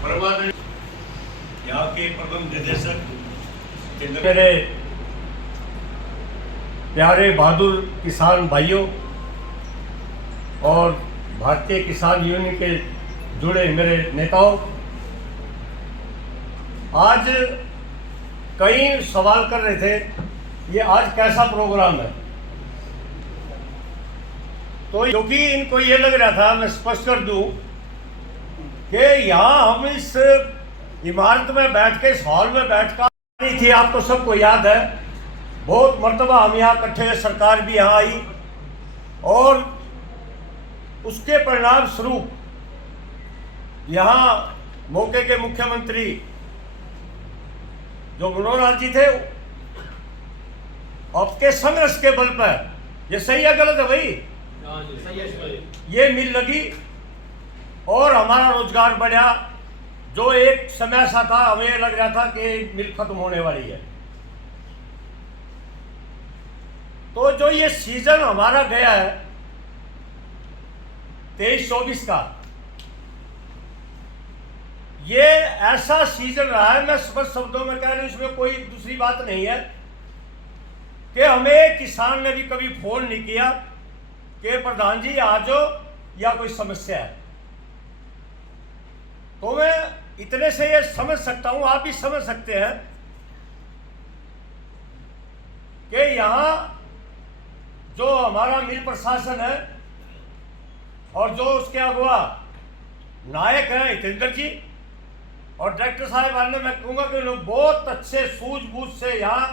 यहाँ के प्रबंध निदेशक मेरे प्यारे बहादुर किसान भाइयों और भारतीय किसान यूनियन के जुड़े मेरे नेताओं, आज कई सवाल कर रहे थे ये आज कैसा प्रोग्राम है। तो क्योंकि इनको ये लग रहा था, मैं स्पष्ट कर दूं कि यहाँ हम इस इमारत में बैठ के, इस हॉल में बैठ कर नहीं थी। आपको सबको याद है, बहुत मर्तबा हम यहाँ इकट्ठे, सरकार भी यहाँ आई और उसके परिणाम स्वरूप यहाँ मौके के मुख्यमंत्री जो मनोहर लाल जी थे, आपके संघर्ष के बल पर, ये सही है गलत है भाई, ये मिल लगी और हमारा रोजगार बढ़ा। जो एक समय ऐसा था हमें लग रहा था कि मिल खत्म होने वाली है, तो जो ये सीजन हमारा गया है 23-24 का, ये ऐसा सीजन रहा है, मैं स्पष्ट शब्दों में कह रहा हूं, इसमें कोई दूसरी बात नहीं है कि हमें किसान ने भी कभी फोन नहीं किया कि प्रधान जी आ जाओ या कोई समस्या है। तो मैं इतने से ये समझ सकता हूं, आप भी समझ सकते हैं कि यहां जो हमारा मिल प्रशासन है और जो उसके अगुआ नायक हैं हितेंद्र जी और डायरेक्टर साहब ने, मैं कहूंगा कि लोग बहुत अच्छे सूझबूझ से यहाँ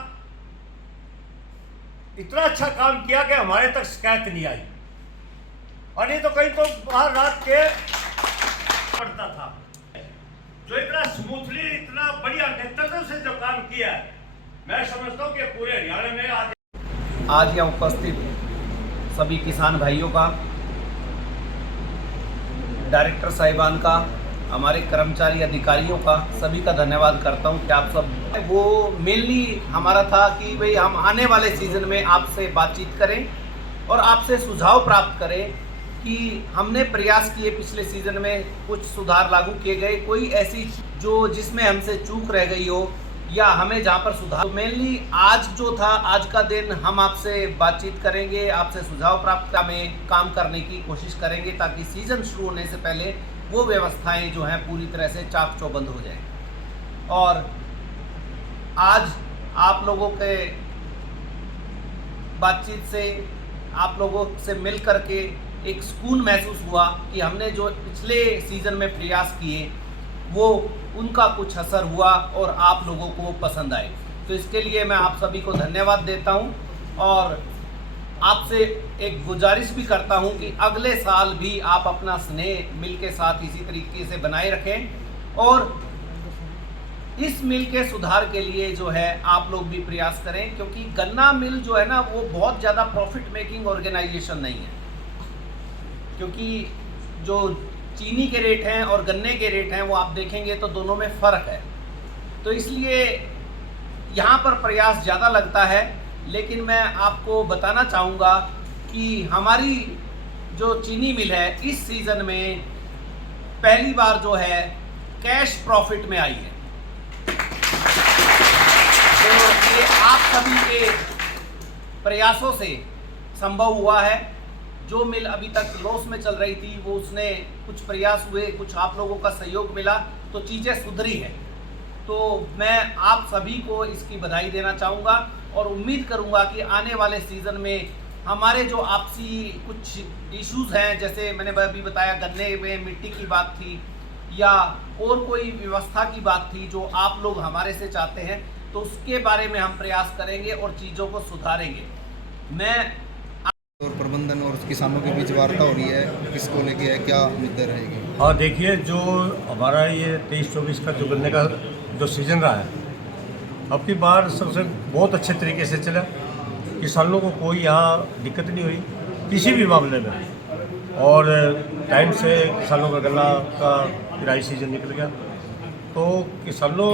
इतना अच्छा काम किया कि हमारे तक शिकायत नहीं आई। और नहीं तो कहीं तो बाहर रात के पड़ता था। जो इतना स्मूथली, इतना बढ़िया नेतृत्व से जो काम किया है, मैं समझता हूँ कि पूरे हरियाणा में आज यहाँ उपस्थित सभी किसान भाइयों का, डायरेक्टर साहिबान का, हमारे कर्मचारी अधिकारियों का, सभी का धन्यवाद करता हूँ कि आप सब, वो मेनली हमारा था कि भाई हम आने वाले सीज़न में आपसे बातचीत करें और आपसे सुझाव प्राप्त करें कि हमने प्रयास किए पिछले सीज़न में, कुछ सुधार लागू किए गए, कोई ऐसी जो जिसमें हमसे चूक रह गई हो या हमें जहाँ पर सुधार। तो मेनली आज जो था, आज का दिन हम आपसे बातचीत करेंगे, आपसे सुझाव प्राप्त में काम करने की कोशिश करेंगे ताकि सीज़न शुरू होने से पहले वो व्यवस्थाएं जो हैं पूरी तरह से चाक चौबंद हो जाएं। और आज आप लोगों के बातचीत से, आप लोगों से मिल करके एक सुकून महसूस हुआ कि हमने जो पिछले सीज़न में प्रयास किए वो उनका कुछ असर हुआ और आप लोगों को पसंद आए। तो इसके लिए मैं आप सभी को धन्यवाद देता हूं और आपसे एक गुजारिश भी करता हूं कि अगले साल भी आप अपना स्नेह मिल के साथ इसी तरीके से बनाए रखें और इस मिल के सुधार के लिए जो है आप लोग भी प्रयास करें, क्योंकि गन्ना मिल जो है ना, वो बहुत ज़्यादा प्रॉफिट मेकिंग ऑर्गेनाइजेशन नहीं है, क्योंकि जो चीनी के रेट हैं और गन्ने के रेट हैं वो आप देखेंगे तो दोनों में फ़र्क है। तो इसलिए यहाँ पर प्रयास ज़्यादा लगता है, लेकिन मैं आपको बताना चाहूँगा कि हमारी जो चीनी मिल है इस सीज़न में पहली बार जो है कैश प्रॉफिट में आई है। तो ये आप सभी के प्रयासों से संभव हुआ है। जो मिल अभी तक लॉस में चल रही थी, वो उसने कुछ प्रयास हुए, कुछ आप लोगों का सहयोग मिला तो चीज़ें सुधरी हैं। तो मैं आप सभी को इसकी बधाई देना चाहूँगा और उम्मीद करूँगा कि आने वाले सीज़न में हमारे जो आपसी कुछ इश्यूज़ हैं, जैसे मैंने अभी बताया गन्ने में मिट्टी की बात थी या और कोई व्यवस्था की बात थी जो आप लोग हमारे से चाहते हैं, तो उसके बारे में हम प्रयास करेंगे और चीज़ों को सुधारेंगे। मैं और प्रबंधन और किसानों के बीच वार्ता हो रही है, किसको लेके है, क्या मुद्दे रहेंगे? हाँ, देखिए, जो हमारा ये 23-24 का जो गन्ने का जो सीज़न रहा है, अब की बार सबसे बहुत अच्छे तरीके से चला। किसानों को कोई यहाँ दिक्कत नहीं हुई किसी भी मामले में, और टाइम से किसानों का गन्ना का पिराई सीजन निकल गया। तो किसानों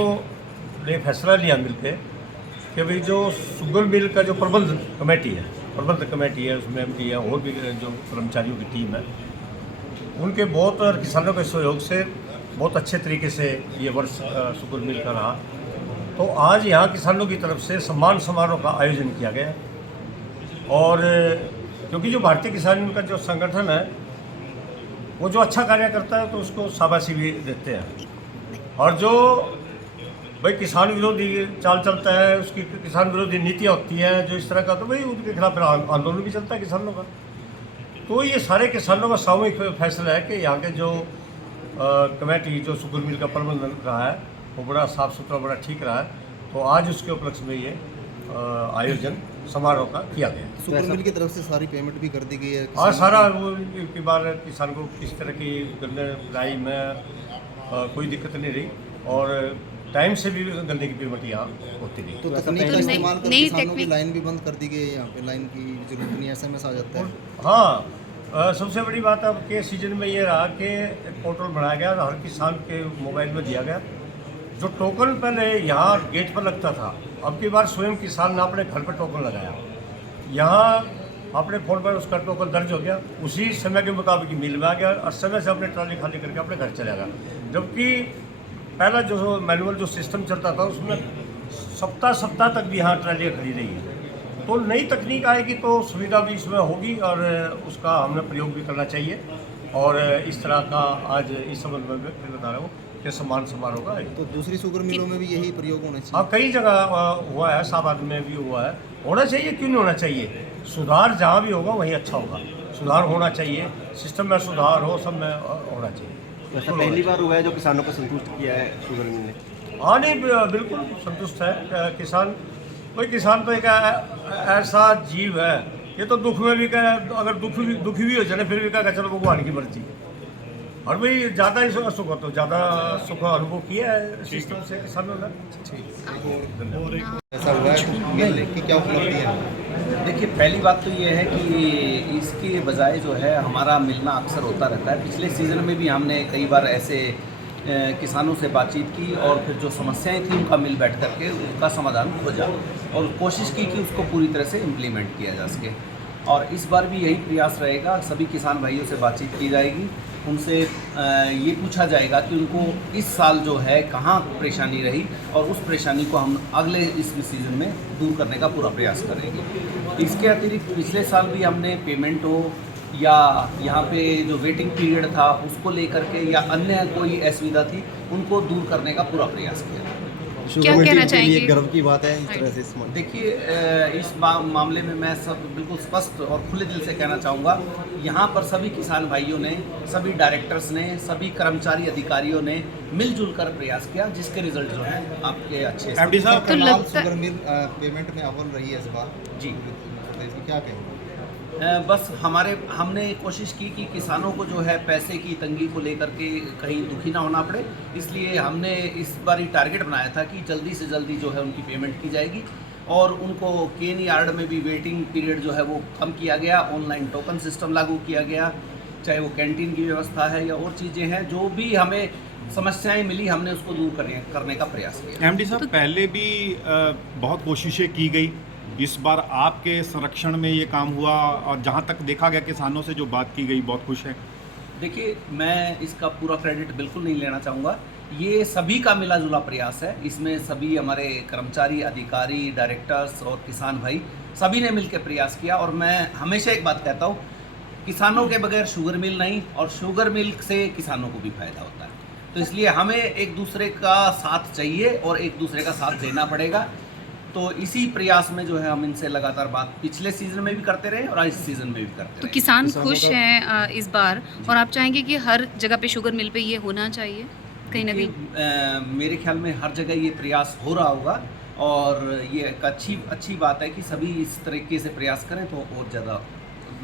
ने फैसला लिया मिलकर कि भाई जो शुगर मिल का जो प्रबंधक कमेटी है उसमें एमडी है और भी जो कर्मचारियों की टीम है, उनके बहुत और किसानों के सहयोग से बहुत अच्छे तरीके से ये वर्ष शुगर मिल का रहा। तो आज यहाँ किसानों की तरफ से सम्मान समारोह का आयोजन किया गया है। और क्योंकि जो भारतीय किसान यूनियन का जो संगठन है वो जो अच्छा कार्य करता है तो उसको शाबाशी भी देते हैं। और जो भाई किसान विरोधी चाल चलता है, उसकी किसान विरोधी नीतियाँ होती हैं जो इस तरह का, तो भाई उनके खिलाफ आंदोलन भी चलता है किसानों का। तो ये सारे किसानों का सामूहिक फैसला है कि यहाँ के जो कमेटी जो शुगर मिल का प्रबंधन रहा है वो बड़ा साफ़ सुथरा, बड़ा ठीक रहा है। तो आज उसके उपलक्ष्य में ये आयोजन समारोह का किया गया। शुगर मिल की तरफ से सारी पेमेंट भी कर दी गई है और सारा वो की बार किसान को किस तरह की गन्ने लाई में कोई दिक्कत नहीं रही और टाइम से भी गन्ने की पेमेंट यहाँ होती रही। तो तकनीक का इस्तेमाल कर किसानों की लाइन भी बंद कर दी गई है, यहाँ पे लाइन की जरूरत नहीं, SMS आ जाता है। हाँ, सबसे बड़ी बात अब के सीजन में ये रहा कि एक पोर्टल बनाया गया और हर किसान के मोबाइल में दिया गया। जो टोकन पहले यहाँ गेट पर लगता था, अब की बार स्वयं किसान ने अपने घर पर टोकन लगाया। यहाँ अपने फ़ोन पर उसका टोकन दर्ज हो गया, उसी समय के मुताबिक मिल में आ गया और समय से अपने ट्राली खाली करके अपने घर चला गया। जबकि पहला जो मैनुअल जो सिस्टम चलता था उसमें सप्ताह तक भी यहाँ ट्रालियाँ खड़ी रही है। तो नई तकनीक आएगी तो सुविधा भी इसमें होगी और उसका हमने प्रयोग भी करना चाहिए। और इस तरह का आज इस संबंध में मैं बता रहा हूँ कि सम्मान समारोह का। तो दूसरी शुगर मिलों में भी यही प्रयोग होना चाहिए। हाँ, कई जगह हुआ है, शाहबाद में भी हुआ है। होना चाहिए, क्यों नहीं होना चाहिए। सुधार जहाँ भी होगा वहीं अच्छा होगा। सुधार होना चाहिए, सिस्टम में सुधार हो, सब में होना चाहिए। ऐसा पहली बार हुआ है जो किसानों को संतुष्ट किया है शुगर मिल ने? हाँ नहीं, बिल्कुल संतुष्ट है किसान। कोई किसान तो एक ऐसा जीव है, ये तो दुख में भी कह, अगर दुखी भी हो जाए फिर भी कहा चलो भगवान की मर्जी। और भाई ज़्यादा ही सुख हो तो ज़्यादा सुख अनुभव किया है सिस्टम से किसानों ने। ऐसा हुआ है मिल की क्या उपलब्धि है? देखिए, पहली बात तो ये है कि इसके बजाय जो है हमारा मिलना अक्सर होता रहता है। पिछले सीज़न में भी हमने कई बार ऐसे किसानों से बातचीत की और फिर जो समस्याएं थी उनका मिल बैठ करके उनका समाधान खोजा और कोशिश की कि उसको पूरी तरह से इम्प्लीमेंट किया जा सके। और इस बार भी यही प्रयास रहेगा। सभी किसान भाइयों से बातचीत की जाएगी, उनसे ये पूछा जाएगा कि उनको इस साल जो है कहाँ परेशानी रही और उस परेशानी को हम अगले इस सीज़न में दूर करने का पूरा प्रयास करेंगे। इसके अतिरिक्त पिछले साल भी हमने पेमेंट हो या यहाँ पे जो वेटिंग पीरियड था उसको लेकर के या अन्य कोई असुविधा थी उनको दूर करने का पूरा प्रयास किया। क्या कहना चाहेंगे? गर्व की बात है इस तरह से। देखिए, इस मामले में मैं सब बिल्कुल स्पष्ट और खुले दिल से कहना चाहूँगा, यहाँ पर सभी किसान भाइयों ने, सभी डायरेक्टर्स ने, सभी कर्मचारी अधिकारियों ने मिलजुल कर प्रयास किया, जिसके रिजल्ट जो है आपके अच्छे। एमडी साहब, शुगर मिल पेमेंट में अव्वल रही है इस बार जी, क्या कहेंगे? बस हमने कोशिश की कि किसानों को जो है पैसे की तंगी को लेकर के कहीं दुखी ना होना पड़े, इसलिए हमने इस बार ही टारगेट बनाया था कि जल्दी से जल्दी जो है उनकी पेमेंट की जाएगी और उनको केन यार्ड में भी वेटिंग पीरियड जो है वो कम किया गया, ऑनलाइन टोकन सिस्टम लागू किया गया, चाहे वो कैंटीन की व्यवस्था है या और चीज़ें हैं, जो भी हमें समस्याएं मिली हमने उसको दूर करने का प्रयास किया। एमडी साहब, पहले भी बहुत कोशिशें की गई, इस बार आपके संरक्षण में ये काम हुआ और जहाँ तक देखा गया किसानों से जो बात की गई बहुत खुश है। देखिए, मैं इसका पूरा क्रेडिट बिल्कुल नहीं लेना चाहूँगा, ये सभी का मिला जुला प्रयास है। इसमें सभी हमारे कर्मचारी, अधिकारी, डायरेक्टर्स और किसान भाई सभी ने मिलकर प्रयास किया। और मैं हमेशा एक बात कहता हूँ, किसानों के बगैर शुगर मिल नहीं और शुगर मिल से किसानों को भी फायदा होता है। तो इसलिए हमें एक दूसरे का साथ चाहिए और एक दूसरे का साथ देना पड़ेगा। तो इसी प्रयास में जो है हम इनसे लगातार बात पिछले सीज़न में भी करते रहे और इस सीज़न में भी करते रहे। तो किसान खुश हैं इस बार और आप चाहेंगे कि हर जगह पे शुगर मिल पे ये होना चाहिए कहीं ना कहीं? मेरे ख्याल में हर जगह ये प्रयास हो रहा होगा और ये एक अच्छी बात है कि सभी इस तरीके से प्रयास करें तो और ज़्यादा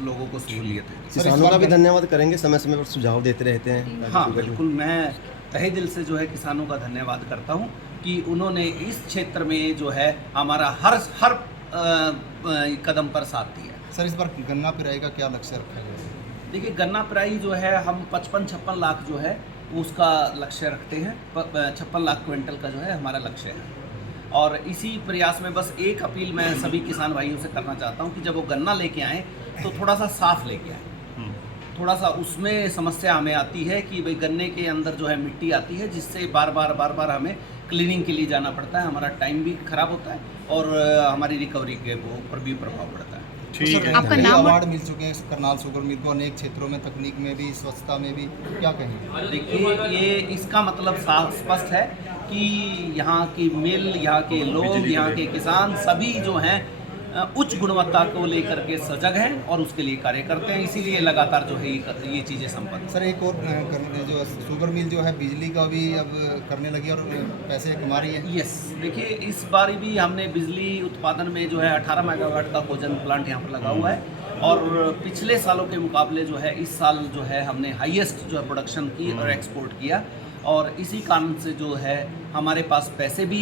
लोगों को सहूलियत है। किसानों का भी धन्यवाद करेंगे, समय समय पर सुझाव देते रहते हैं। हाँ बिल्कुल, मैं तहे दिल से जो है किसानों का धन्यवाद करता हूँ कि उन्होंने इस क्षेत्र में जो है हमारा हर कदम पर साथ दिया। सर, इस बार गन्ना पिराई का क्या लक्ष्य रखा गया है? देखिए, गन्ना पिराई जो है हम 55-56 लाख जो है उसका लक्ष्य रखते हैं। 56 लाख क्विंटल का जो है हमारा लक्ष्य है। और इसी प्रयास में बस एक अपील मैं सभी किसान भाइयों से करना चाहता हूँ कि जब वो गन्ना लेके आएँ तो थोड़ा सा साफ लेके आएँ। थोड़ा सा उसमें समस्या हमें आती है कि भाई गन्ने के अंदर जो है मिट्टी आती है, जिससे बार बार हमें क्लीनिंग के लिए जाना पड़ता है, हमारा टाइम भी खराब होता है और हमारी रिकवरी के ऊपर भी प्रभाव पड़ता है। ठीक है। आपका कई नाम और- अवार्ड मिल चुके हैं करनाल शुगर मिल को अनेक क्षेत्रों में, तकनीक में भी, स्वच्छता में भी, क्या कहेंगे? देखिए, ये इसका मतलब साफ स्पष्ट है कि यहाँ की मिल, यहाँ के लोग, यहाँ के किसान सभी जो हैं उच्च गुणवत्ता को लेकर के सजग हैं और उसके लिए कार्य करते हैं, इसीलिए लगातार जो है ये चीज़ें संपन्न। सर एक और जो शुगर मिल जो है बिजली का भी अब करने लगी और पैसे कमा रही है। यस, देखिए इस बार भी हमने बिजली उत्पादन में जो है 18 मेगावाट का कोजन प्लांट यहाँ पर लगा हुआ है और पिछले सालों के मुकाबले जो है इस साल जो है हमने हाईएस्ट जो है प्रोडक्शन की और एक्सपोर्ट किया और इसी कारण से जो है हमारे पास पैसे भी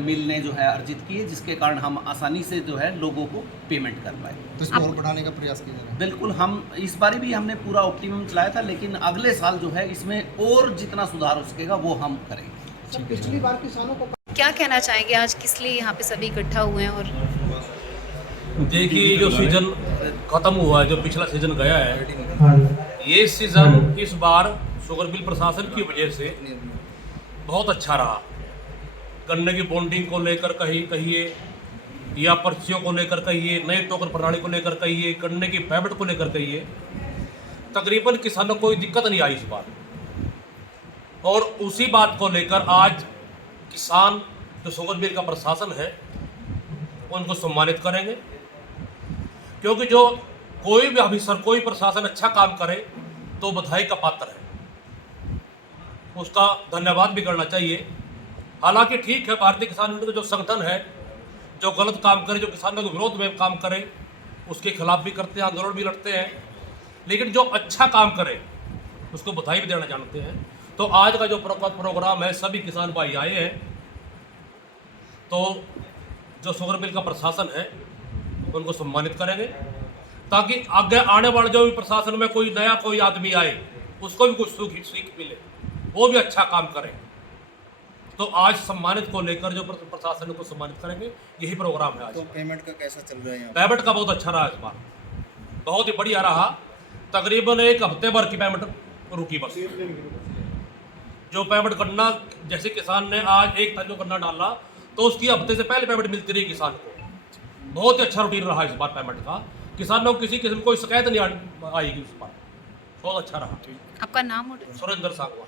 मिल ने जो है अर्जित किए, जिसके कारण हम आसानी से जो है लोगों को पेमेंट कर पाए। तो इसको और बढ़ाने का प्रयास किया जा रहा है। बिल्कुल, हम इस बार भी हमने पूरा ऑप्टिमम चलाया था, लेकिन अगले साल जो है इसमें और जितना सुधार हो सकेगा वो हम करेंगे। पिछली बार किसानों को क्या कहना चाहेंगे आज किस लिए यहाँ पे सभी इकट्ठा हुए हैं? और देखिए जो सीजन खत्म हुआ है, जो पिछला सीजन गया है, ये सीजन इस बार शुगर मिल प्रशासन की वजह से बहुत अच्छा रहा। गन्ने की बॉन्डिंग को लेकर कहिए या पर्चियों को लेकर कहिए, नए टोकन प्रणाली को लेकर कहिए, गन्ने की पेमेंट को लेकर कहिए, तकरीबन किसानों को कोई दिक्कत नहीं आई इस बार। और उसी बात को लेकर आज किसान जो शुगर मिल का प्रशासन है उनको सम्मानित करेंगे, क्योंकि जो कोई भी अफसर, कोई प्रशासन अच्छा काम करे तो बधाई का पात्र है, उसका धन्यवाद भी करना चाहिए। हालांकि ठीक है, भारतीय किसान यूनियन का जो संगठन है, जो गलत काम करे, जो किसानों के विरोध में काम करे, उसके खिलाफ भी करते हैं, आंदोलन भी लड़ते हैं, लेकिन जो अच्छा काम करे उसको बधाई भी देना जानते हैं। तो आज का जो प्रोग्राम है, सभी किसान भाई आए हैं, तो जो शुगर मिल का प्रशासन है उनको सम्मानित करेंगे, ताकि आगे आने वाले जो भी प्रशासन में कोई नया कोई आदमी आए उसको भी कुछ सीख मिले, वो भी अच्छा काम करे। तो आज सम्मानित को लेकर जो प्रशासन को सम्मानित करेंगे, यही प्रोग्राम है आज। तो पेमेंट का कैसा चल रहा है यहाँ? पेमेंट का बहुत अच्छा रहा इस बार, बहुत ही बढ़िया रहा। तकरीबन एक हफ्ते भर की पेमेंट रुकी बस। जो पेमेंट करना, जैसे किसान ने आज 1 टन जो गन्ना डाला तो उसकी हफ्ते से पहले पेमेंट मिलती रही किसान को। बहुत ही अच्छा रूटीन रहा इस बार पेमेंट का, किसानों को किसी किस्म कोई शिकायत नहीं आएगी इस बार, बहुत अच्छा रहा। आपका नाम और सुरेंद्र सांगवान।